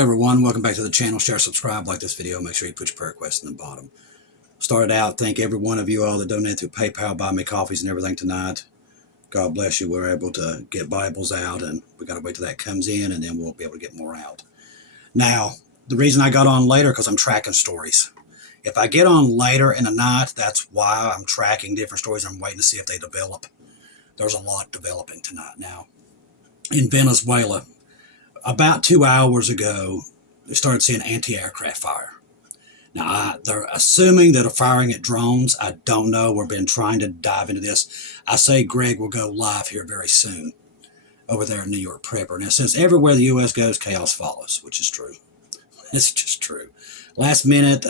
everyone, welcome back to the channel. Share, subscribe, like this video. Make sure you put your prayer request in the bottom. Started out, thank every one of you all that donated through PayPal, buy me coffees and everything tonight. God bless you. We're able to get Bibles out, and we got to wait till that comes in, and then we'll be able to get more out. Now, the reason I got on later, because I'm tracking stories. If I get on later in the night, that's why I'm tracking different stories. I'm waiting to see if they develop. There's a lot developing tonight. Now, in Venezuela, about 2 hours ago, they started seeing anti-aircraft fire. Now, they're assuming that they're firing at drones. I don't know. We've been trying to dive into this. I say Greg will go live here very soon over there in New York Prepper. And it says, everywhere the U.S. goes, chaos follows, which is true. It's just true. Last minute,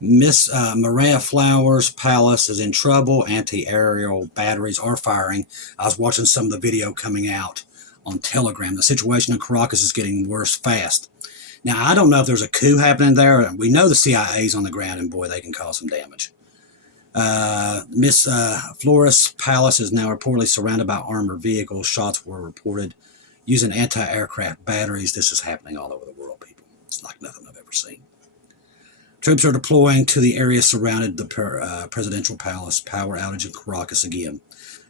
Miss Maria Flowers Palace is in trouble. Anti-aerial batteries are firing. I was watching some of the video coming out on Telegram. The situation in Caracas is getting worse fast. Now, I don't know if there's a coup happening there. We know the CIA's on the ground, and boy, they can cause some damage. Miss Flores Palace is now reportedly surrounded by armored vehicles. Shots were reported using anti-aircraft batteries. This is happening all over the world, people. It's like nothing I've ever seen. Troops are deploying to the area surrounded the presidential palace. Power outage in Caracas again.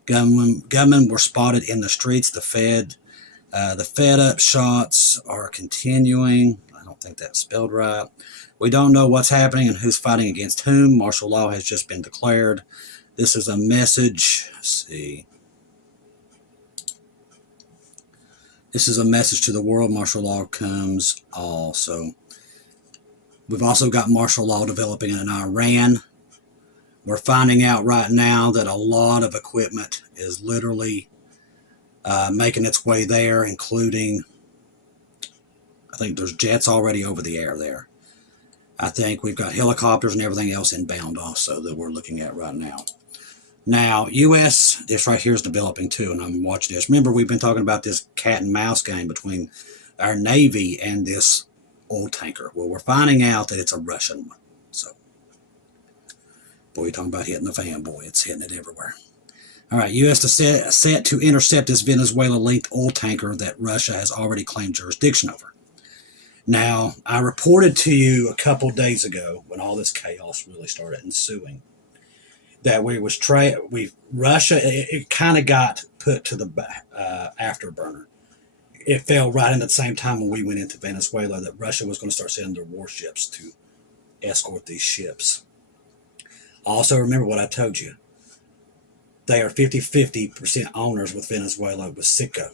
Gunmen were spotted in the streets. The fed-up shots are continuing. I don't think that's spelled right. We don't know what's happening and who's fighting against whom. Martial law has just been declared. This is a message. Let's see. This is a message to the world. Martial law comes also. We've also got martial law developing in Iran. We're finding out right now that a lot of equipment is literally making its way there, including, I think there's jets already over the air there. I think we've got helicopters and everything else inbound also that we're looking at right now. Now, U.S., this right here is developing too, and I'm watching this. Remember, we've been talking about this cat and mouse game between our Navy and this oil tanker. Well, we're finding out that it's a Russian one. So, boy, you're talking about hitting the fan, boy. It's hitting it everywhere. All right, U.S. set to intercept this Venezuela-linked oil tanker that Russia has already claimed jurisdiction over. Now, I reported to you a couple days ago when all this chaos really started ensuing that Russia, it kind of got put to the afterburner. It fell right in at the same time when we went into Venezuela that Russia was going to start sending their warships to escort these ships. Also, remember what I told you. They are 50% owners with Venezuela with Citgo.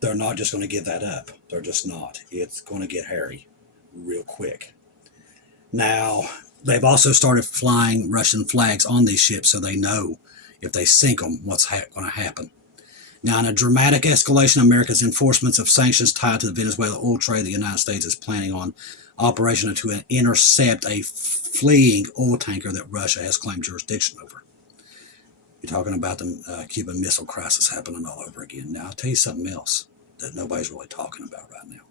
They're not just going to give that up. They're just not. It's going to get hairy real quick. Now, they've also started flying Russian flags on these ships so they know if they sink them, what's going to happen. Now, in a dramatic escalation of America's enforcements of sanctions tied to the Venezuela oil trade, the United States is planning on operation to intercept a fleeing oil tanker that Russia has claimed jurisdiction over. You're talking about the Cuban Missile Crisis happening all over again. Now, I'll tell you something else that nobody's really talking about right now.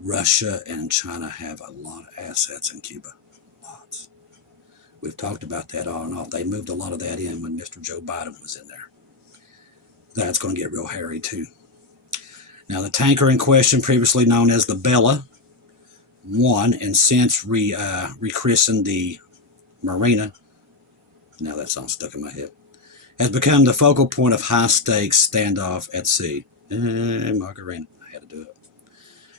Russia and China have a lot of assets in Cuba. Lots. We've talked about that on and off. They moved a lot of that in when Mr. Joe Biden was in there. That's going to get real hairy, too. Now, the tanker in question, previously known as the Bella 1, and since rechristened the Marina, now that song's stuck in my head, has become the focal point of high-stakes standoff at sea. Margarina, I had to do it.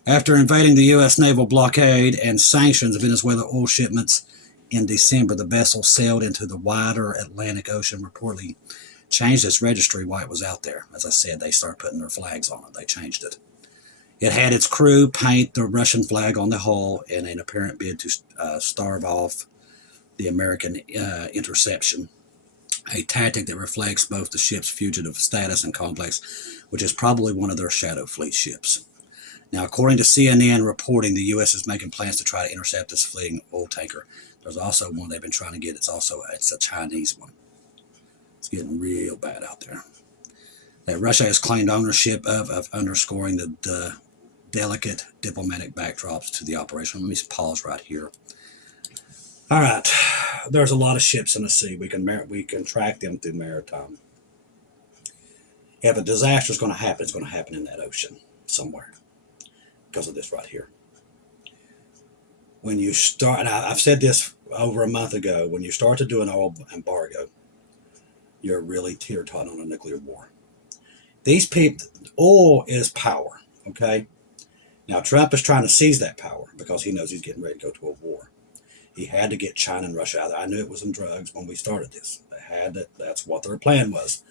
After invading the U.S. naval blockade and sanctions of Venezuela oil shipments in December, the vessel sailed into the wider Atlantic Ocean, reportedly changed its registry while it was out there. As I said, they started putting their flags on it. They changed it. It had its crew paint the Russian flag on the hull in an apparent bid to starve off the American interception, a tactic that reflects both the ship's fugitive status and complex, which is probably one of their shadow fleet ships. Now, according to CNN reporting, the U.S. is making plans to try to intercept this fleeing oil tanker. There's also one they've been trying to get. It's a Chinese one. It's getting real bad out there. That Russia has claimed ownership of underscoring the delicate diplomatic backdrops to the operation. Let me pause right here. All right, there's a lot of ships in the sea. We can track them through maritime. If a disaster is going to happen, it's going to happen in that ocean. somewhere because of this right here. When you start, and I've said this over a month ago, when you start to do an oil embargo, you're really teeter-totting on a nuclear war. These people, oil is power, okay? Now, Trump is trying to seize that power because he knows he's getting ready to go to a war. He had to get China and Russia out of there. I knew it was in drugs when we started this. They had to, that's what their plan was.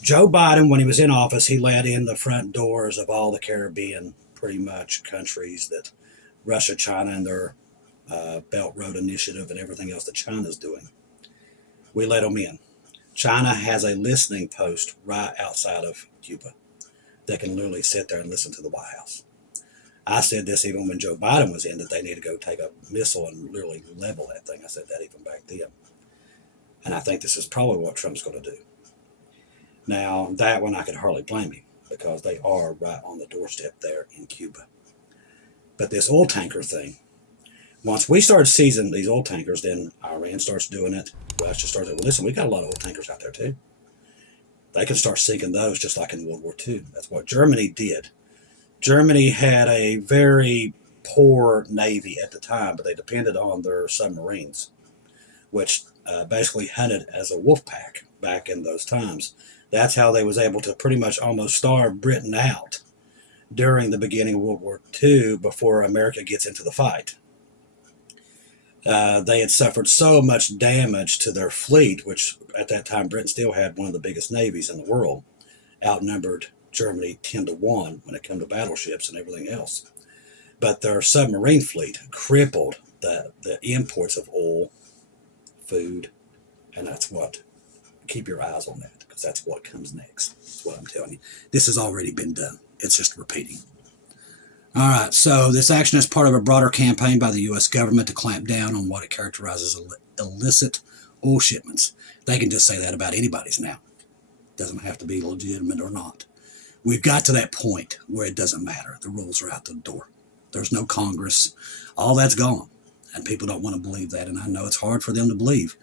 Joe Biden, when he was in office, he let in the front doors of all the Caribbean, pretty much, countries that Russia, China, and their Belt Road Initiative and everything else that China's doing. We let them in. China has a listening post right outside of Cuba that can literally sit there and listen to the White House. I said this even when Joe Biden was in, that they need to go take a missile and literally level that thing. I said that even back then. And I think this is probably what Trump's going to do. Now, that one I could hardly blame him because they are right on the doorstep there in Cuba. But this oil tanker thing, once we start seizing these oil tankers, then Iran starts doing it. Russia starts doing it. Well, listen, we got a lot of oil tankers out there too. They can start sinking those just like in World War II. That's what Germany did. Germany had a very poor navy at the time, but they depended on their submarines, which basically hunted as a wolf pack back in those times. That's how they was able to pretty much almost starve Britain out during the beginning of World War II before America gets into the fight. They had suffered so much damage to their fleet, which at that time Britain still had one of the biggest navies in the world, outnumbered Germany 10-1 when it came to battleships and everything else. But their submarine fleet crippled the imports of oil, food, and that's what, keep your eyes on that, because that's what comes next. That's what I'm telling you. This has already been done. It's just repeating. All right, so this action is part of a broader campaign by the U.S. government to clamp down on what it characterizes as illicit oil shipments. They can just say that about anybody's now. It doesn't have to be legitimate or not. We've got to that point where it doesn't matter. The rules are out the door. There's no Congress. All that's gone. And people don't want to believe that, and I know it's hard for them to believe.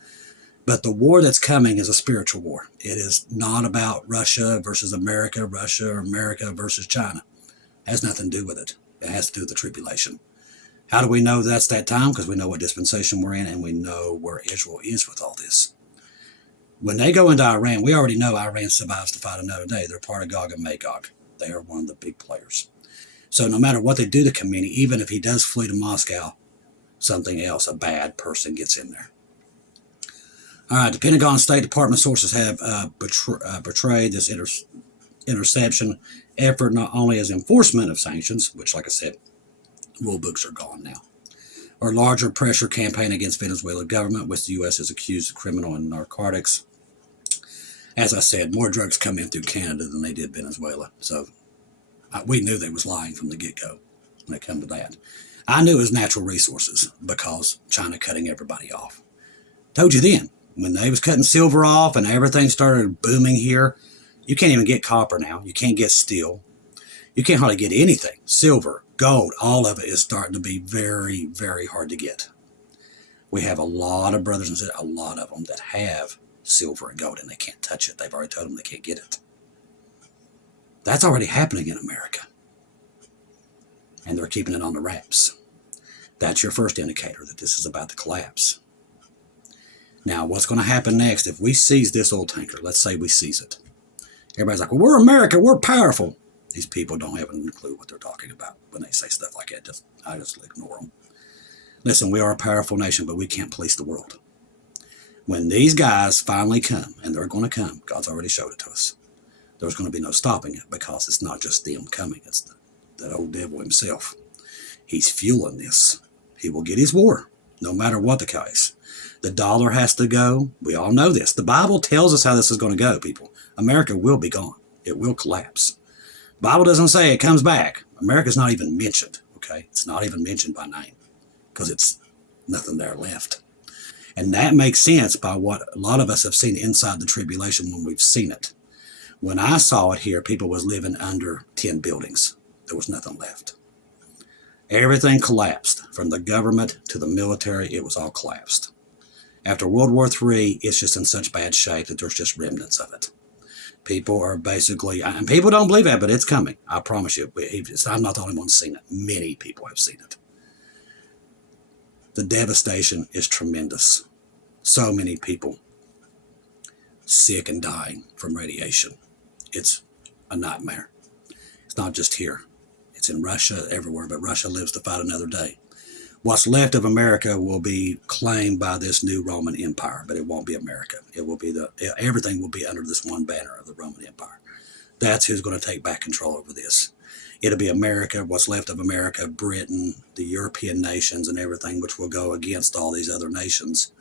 But the war that's coming is a spiritual war. It is not about Russia versus America, Russia or America versus China. It has nothing to do with it. It has to do with the tribulation. How do we know that's that time? Because we know what dispensation we're in, and we know where Israel is with all this. When they go into Iran, we already know Iran survives to fight another day. They're part of Gog and Magog. They are one of the big players. So no matter what they do to Khamenei, even if he does flee to Moscow, something else, a bad person gets in there. All right, the Pentagon State Department sources have portrayed this interception effort not only as enforcement of sanctions, which, like I said, rule books are gone now, or larger pressure campaign against Venezuela government, which the U.S. has accused of criminal and narcotics. As I said, more drugs come in through Canada than they did Venezuela. So we knew they was lying from the get-go when it come to that. I knew it was natural resources because China cutting everybody off. Told you then, when they was cutting silver off and everything started booming here, you can't even get copper now. You can't get steel. You can't hardly get anything. Silver, gold, all of it is starting to be very, very hard to get. We have a lot of brothers and sisters, a lot of them that have silver and gold, and they can't touch it. They've already told them they can't get it. That's already happening in America. And they're keeping it on the wraps. That's your first indicator that this is about to collapse. Now, what's going to happen next if we seize this oil tanker? Let's say we seize it. Everybody's like, well, we're America, we're powerful. These people don't have a clue what they're talking about when they say stuff like that. I just ignore them. Listen, we are a powerful nation, but we can't police the world. When these guys finally come, and they're going to come, God's already showed it to us, there's going to be no stopping it because it's not just them coming. It's that old devil himself. He's fueling this. He will get his war, no matter what the case. The dollar has to go. We all know this. The Bible tells us how this is going to go, people. America will be gone. It will collapse. The Bible doesn't say it comes back. America's not even mentioned, okay? It's not even mentioned by name because it's nothing there left. And that makes sense by what a lot of us have seen inside the tribulation when we've seen it. When I saw it here, people was living under 10 buildings. There was nothing left. Everything collapsed. From the government to the military, it was all collapsed. After World War III, it's just in such bad shape that there's just remnants of it. People are basically, and people don't believe that, but it's coming. I promise you. I'm not the only one who's seen it. Many people have seen it. The devastation is tremendous. So many people sick and dying from radiation. It's a nightmare. It's not just here. It's in Russia, everywhere, but Russia lives to fight another day. What's left of America will be claimed by this new Roman Empire, but it won't be America. It will be everything will be under this one banner of the Roman Empire. That's who's going to take back control over this. It'll be America, what's left of America, Britain, the European nations, and everything, which will go against all these other nations.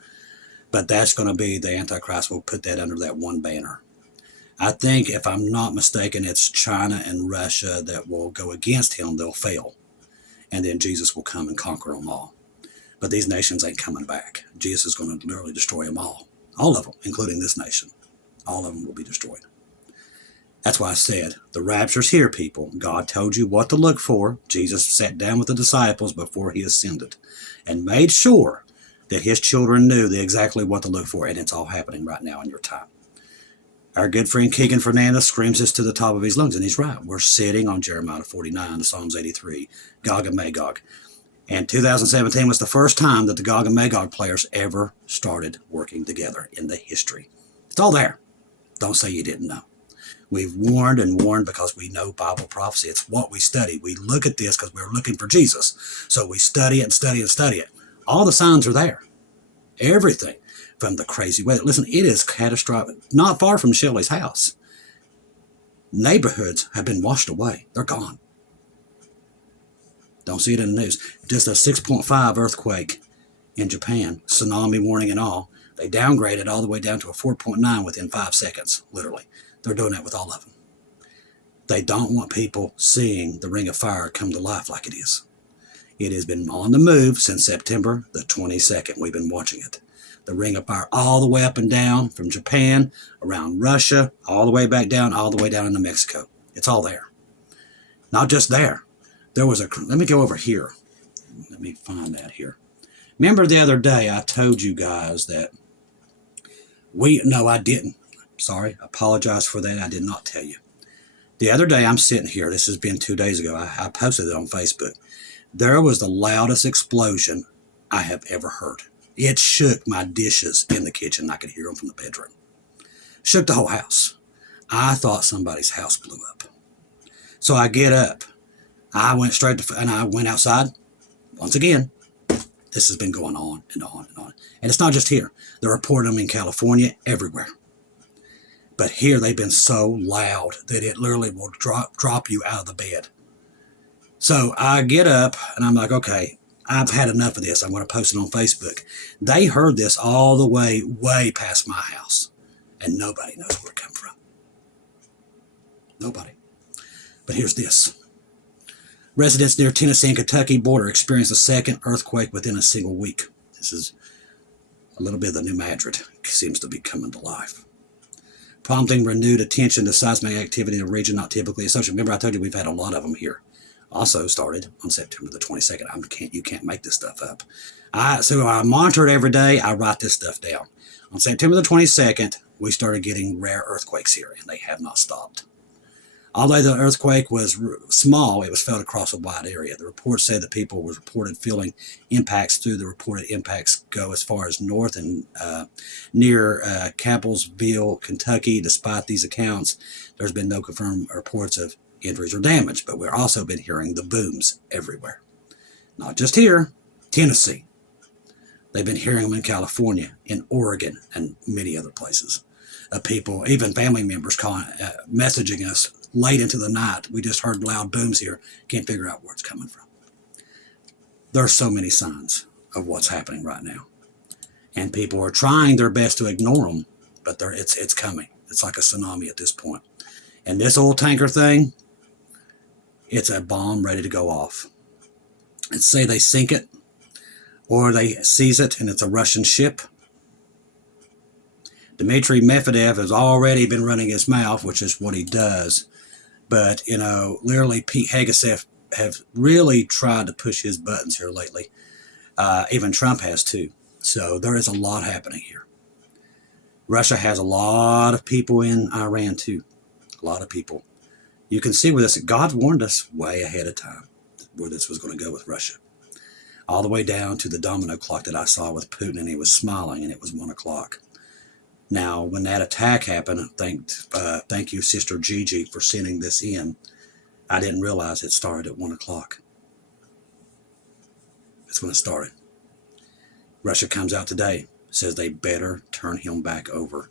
But that's going to be, the Antichrist will put that under that one banner. I think, if I'm not mistaken, it's China and Russia that will go against him. They'll fail. And then Jesus will come and conquer them all. But these nations ain't coming back. Jesus is going to literally destroy them all. All of them, including this nation. All of them will be destroyed. That's why I said, the rapture's here, people. God told you what to look for. Jesus sat down with the disciples before he ascended and made sure that his children knew exactly what to look for. And it's all happening right now in your time. Our good friend Keegan Fernandez screams this to the top of his lungs, and he's right. We're sitting on Jeremiah 49, Psalms 83, Gog and Magog. And 2017 was the first time that the Gog and Magog players ever started working together in the history. It's all there. Don't say you didn't know. We've warned and warned because we know Bible prophecy. It's what we study. We look at this because we're looking for Jesus. So we study it and study and study it. All the signs are there. Everything. From the crazy weather. Listen, it is catastrophic. Not far from Shelley's house. Neighborhoods have been washed away. They're gone. Don't see it in the news. Just a 6.5 earthquake in Japan. Tsunami warning and all. They downgraded all the way down to a 4.9 within 5 seconds. Literally. They're doing that with all of them. They don't want people seeing the ring of fire come to life like it is. It has been on the move since September the 22nd. We've been watching it. The ring of fire all the way up and down from Japan, around Russia, all the way back down, all the way down into Mexico. It's all there. Not just there. There was let me go over here. Let me find that here. Remember the other day I told you guys that no, I didn't. Sorry, I apologize for that. I did not tell you. The other day I'm sitting here. This has been 2 days ago. I posted it on Facebook. There was the loudest explosion I have ever heard. It shook my dishes in the kitchen. I could hear them from the bedroom. Shook the whole house. I thought somebody's house blew up. So I get up. I went and I went outside. Once again, this has been going on and on and on. And it's not just here. They're reporting them in California, everywhere. But here they've been so loud that it literally will drop you out of the bed. So I get up and I'm like, okay, I've had enough of this. I'm going to post it on Facebook. They heard this all the way past my house. And nobody knows where it came from. Nobody. But here's this. Residents near Tennessee and Kentucky border experienced a second earthquake within a single week. This is a little bit of the New Madrid. It seems to be coming to life. Prompting renewed attention to seismic activity in a region not typically associated. Remember I told you we've had a lot of them here. Also started on September the 22nd. You can't make this stuff up. So I monitor it every day. I write this stuff down. On September the 22nd, we started getting rare earthquakes here, and they have not stopped. Although the earthquake was small, it was felt across a wide area. The report said that people were reported feeling impacts through the reported impacts go as far as north and near Campbellsville, Kentucky. Despite these accounts, there's been no confirmed reports of injuries or damage, but we've also been hearing the booms everywhere. Not just here, Tennessee. They've been hearing them in California, in Oregon, and many other places. People, even family members messaging us late into the night. We just heard loud booms here. Can't figure out where it's coming from. There are so many signs of what's happening right now. And people are trying their best to ignore them, but it's coming. It's like a tsunami at this point. And this oil tanker thing, it's a bomb ready to go off. Let's say they sink it, or they seize it, and it's a Russian ship. Dmitry Medvedev has already been running his mouth, which is what he does. But, literally Pete Hegseth have really tried to push his buttons here lately. Even Trump has too. So there is a lot happening here. Russia has a lot of people in Iran too. A lot of people. You can see where this, God warned us way ahead of time where this was going to go with Russia. All the way down to the domino clock that I saw with Putin, and he was smiling, and it was 1 o'clock. Now, when that attack happened, thank you, Sister Gigi, for sending this in. I didn't realize it started at 1 o'clock. That's when it started. Russia comes out today, says they better turn him back over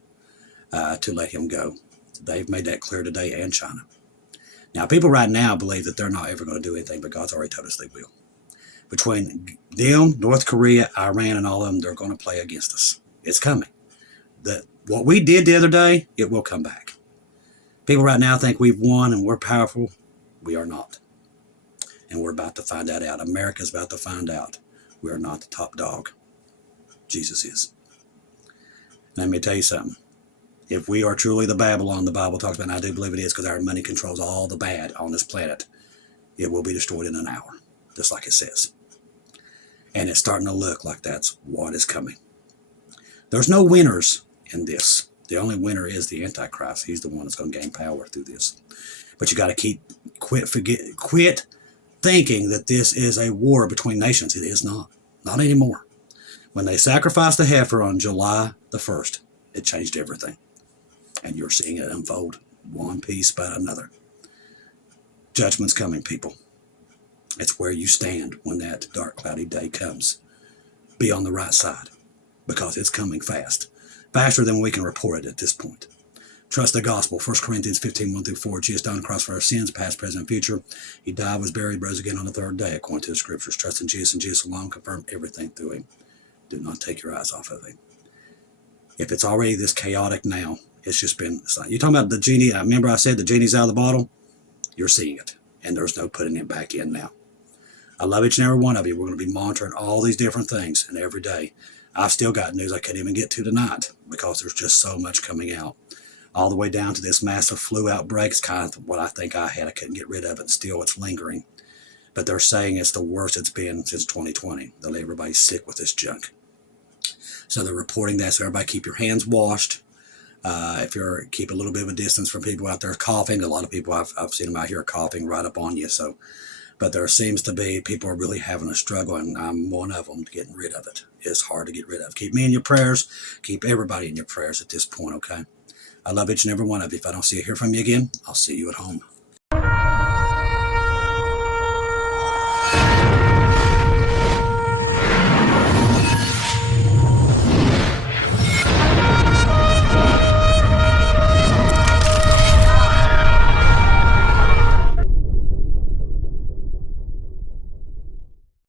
to let him go. They've made that clear today, and China. Now, people right now believe that they're not ever going to do anything, but God's already told us they will. Between them, North Korea, Iran, and all of them, they're going to play against us. It's coming. What we did the other day, it will come back. People right now think we've won and we're powerful. We are not. And we're about to find that out. America's about to find out we are not the top dog. Jesus is. And let me tell you something. If we are truly the Babylon the Bible talks about, and I do believe it is because our money controls all the bad on this planet, it will be destroyed in an hour, just like it says. And it's starting to look like that's what is coming. There's no winners in this. The only winner is the Antichrist. He's the one that's going to gain power through this. But you got to quit thinking that this is a war between nations. It is not. Not anymore. When they sacrificed the heifer on July the 1st, it changed everything. And you're seeing it unfold one piece by another. Judgment's coming, people. It's where you stand when that dark, cloudy day comes. Be on the right side, because it's coming fast. Faster than we can report it at this point. Trust the gospel. 1 Corinthians 15, 1-4. Jesus died on the cross for our sins, past, present, and future. He died, was buried, rose again on the third day, according to the scriptures. Trust in Jesus and Jesus alone. Confirm everything through him. Do not take your eyes off of him. If it's already this chaotic now, it's just been, you're talking about the genie. I remember I said the genie's out of the bottle. You're seeing it. And there's no putting it back in now. I love each and every one of you. We're going to be monitoring all these different things, and every day. I've still got news I couldn't even get to tonight because there's just so much coming out. All the way down to this massive flu outbreak. It's kind of what I think I had. I couldn't get rid of it. Still, it's lingering. But they're saying it's the worst it's been since 2020. They'll let everybody sick with this junk. So they're reporting that. So everybody keep your hands washed. If you're keep a little bit of a distance from people out there coughing. A lot of people I've seen them out here coughing right up on you. But there seems to be people are really having a struggle, and I'm one of them getting rid of it. It's hard to get rid of. Keep me in your prayers. Keep everybody in your prayers at this point, okay? I love each and every one of you. If I don't see you hear from you again, I'll see you at home.